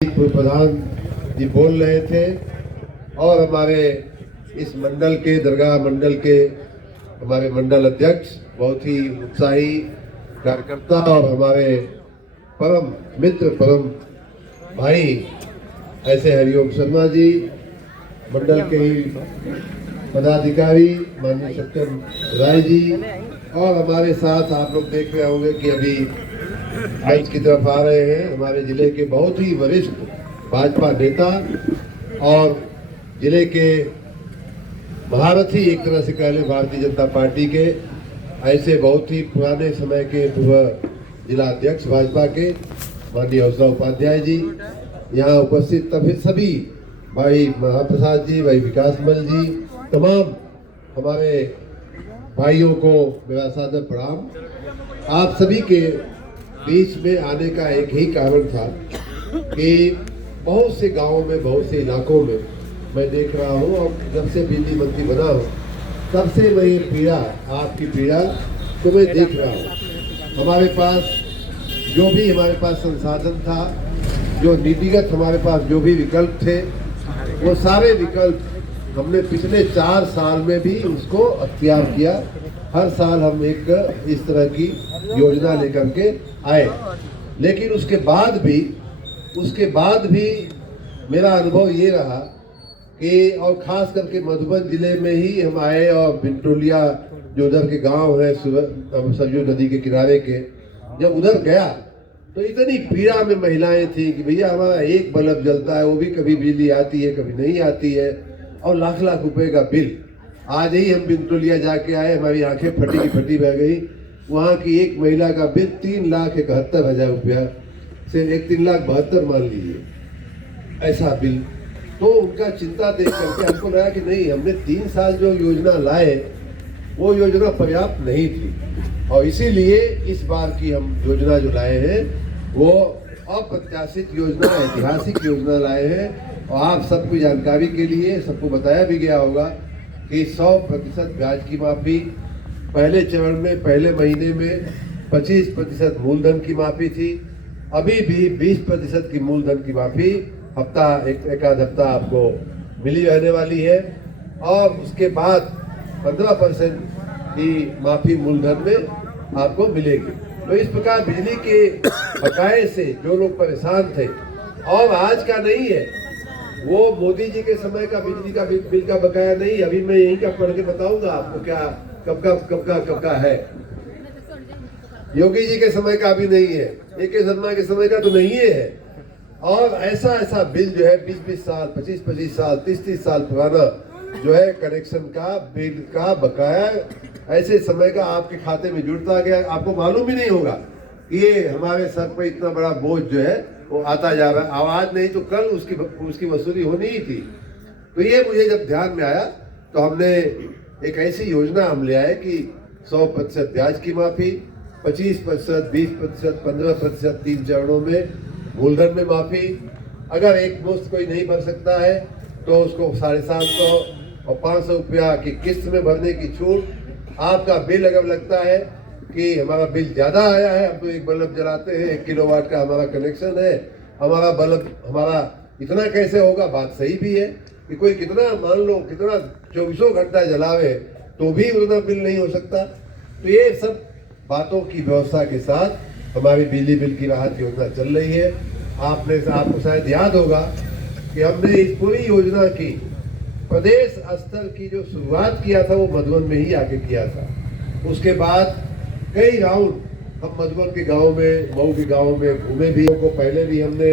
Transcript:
प्रधान जी बोल रहे थे और हमारे इस मंडल के दरगाह मंडल के हमारे मंडल अध्यक्ष बहुत ही उत्साही कार्यकर्ता और हमारे परम मित्र परम भाई ऐसे हरिओम शर्मा जी, मंडल के ही पदाधिकारी माननीय सत्यम राय जी, और हमारे साथ आप लोग देख रहे होंगे कि अभी मंच की तरफ आ रहे हैं हमारे जिले के बहुत ही वरिष्ठ भाजपा नेता और जिले के महारथी, एक तरह से कह लें भारतीय जनता पार्टी के ऐसे बहुत ही पुराने समय के पूर्व जिला अध्यक्ष भाजपा के माननीय हौसला उपाध्याय जी, यहाँ उपस्थित सभी भाई महाप्रसाद जी, भाई विकास मल जी, तमाम हमारे भाइयों को मेरा सादर प्रणाम। आप सभी के बीच में आने का एक ही कारण था कि बहुत से गांवों में, बहुत से इलाकों में मैं देख रहा हूं, और जब से बिजली मंत्री बना हूं तब से मैं ये पीड़ा, आपकी पीड़ा तो मैं देख रहा हूं। हमारे पास संसाधन था, जो नीतिगत हमारे पास जो भी विकल्प थे, वो सारे विकल्प हमने पिछले 4 साल में भी उसको अख्तियार किया। हर साल हम एक इस तरह की योजना लेकर के आए, लेकिन उसके बाद भी मेरा अनुभव ये रहा कि, और खास करके मधुबन जिले में ही हम आए और बिंटोलिया जो उधर के गांव है सरयू नदी के किनारे के, जब उधर गया तो इतनी पीड़ा में महिलाएं थी कि भैया हमारा एक बल्ब जलता है, वो भी कभी बिजली आती है कभी नहीं आती है, और लाख लाख रुपए का बिल। आज ही हम बिंटोलिया जाके आए, हमारी आंखें फटी की फटी बह गई। वहाँ की एक महिला का बिल 3,71,000 रुपया से 3,72,000 मान लीजिए, ऐसा बिल। तो उनका चिंता देख करके हमको लगा कि नहीं, हमने 3 साल जो योजना लाए वो योजना पर्याप्त नहीं थी, और इसीलिए इस बार की हम योजना जो लाए हैं वो अप्रत्याशित योजना, ऐतिहासिक योजना लाए हैं। और आप सबकी जानकारी के लिए सबको बताया भी गया होगा कि 100% ब्याज की माफ़ी, पहले चरण में पहले महीने में 25% मूलधन की माफ़ी थी, अभी भी 20% की मूलधन की माफ़ी एक आध हफ्ता आपको मिली रहने वाली है, और उसके बाद 15% की माफ़ी मूलधन में आपको मिलेगी। तो इस प्रकार बिजली के बकाये से जो लोग परेशान थे, और आज का नहीं है, वो मोदी जी के समय का बिजली का बिल का बकाया नहीं, अभी मैं यही का पढ़ के बताऊंगा आपको क्या कब का है। योगी जी के समय का भी नहीं है, AK शर्मा के समय का तो नहीं है। और ऐसा बिल जो है 20-20 साल, 25-25 साल, 30-30 साल पुराना जो है कनेक्शन का बिल का बकाया ऐसे समय का आपके खाते में जुड़ता गया, आपको मालूम ही नहीं होगा कि ये हमारे सर पर इतना बड़ा बोझ जो है वो आता जा रहा है। आवाज नहीं तो कल उसकी वसूली होनी ही थी। तो ये मुझे जब ध्यान में आया तो हमने एक ऐसी योजना हम ले आए कि 100% ब्याज की माफ़ी, 25%, 20%, 15% 3 चरणों में मूलधन में माफ़ी। अगर एक मुश्त कोई नहीं भर सकता है तो उसको 750 और 500 रुपया की किस्त में भरने की छूट। आपका बिल अगर लगता है कि हमारा बिल ज़्यादा आया है, हम तो एक बल्ब जलाते हैं, 1 किलोवाट का हमारा कनेक्शन है, हमारा बल्ब हमारा इतना कैसे होगा, बात सही भी है कि कोई कितना मान लो कितना 24 घंटा जलावे तो भी उतना बिल नहीं हो सकता। तो ये सब बातों की व्यवस्था के साथ हमारी बिजली बिल की राहत योजना चल रही है। आपको शायद याद होगा कि हमने इस पूरी योजना की प्रदेश स्तर की जो शुरुआत किया था वो मधुबन में ही आके किया था। उसके बाद कई राउंड हम मधुबन के गांव में, मऊ के गांव में घूमे भी, को पहले भी हमने